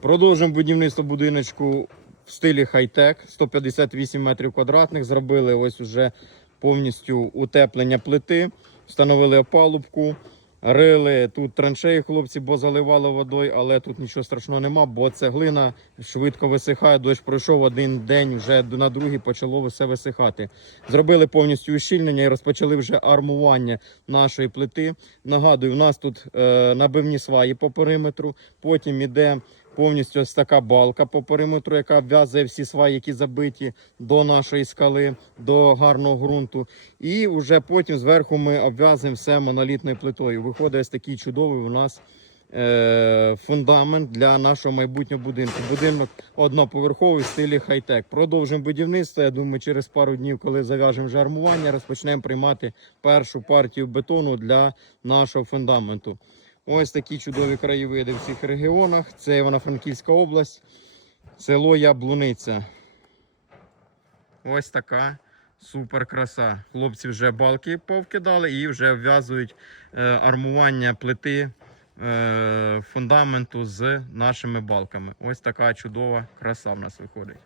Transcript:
Продовжуємо будівництво будиночку в стилі хай-тек. 158 метрів квадратних. Зробили ось уже повністю утеплення плити, встановили опалубку. Рили тут траншеї, хлопці, бо заливали водою, але тут нічого страшного нема, бо цеглина швидко висихає. Дощ пройшов один день, вже на другий почало все висихати. Зробили повністю ущільнення і розпочали вже армування нашої плити. Нагадую, у нас тут е, набивні сваї по периметру. Потім іде повністю ось така балка по периметру, яка обв'язує всі сваї, які забиті до нашої скали, до гарного ґрунту. І вже потім зверху ми обв'язуємо все монолітною плитою. Виходить ось такий чудовий у нас. е, Фундамент для нашого майбутнього будинку. Будинок одноповерховий в стилі хай-тек. Продовжимо будівництво. Я думаю, через пару днів, коли зав'яжемо вже армування, розпочнемо приймати першу партію бетону для нашого фундаменту. Ось такі чудові краєвиди в цих регіонах. Це Івано-Франківська область, село Яблуниця. Ось така супер краса. Хлопці вже балки повкидали і вже вв'язують е, армування плити е, фундаменту з нашими балками. Ось така чудова краса в нас виходить.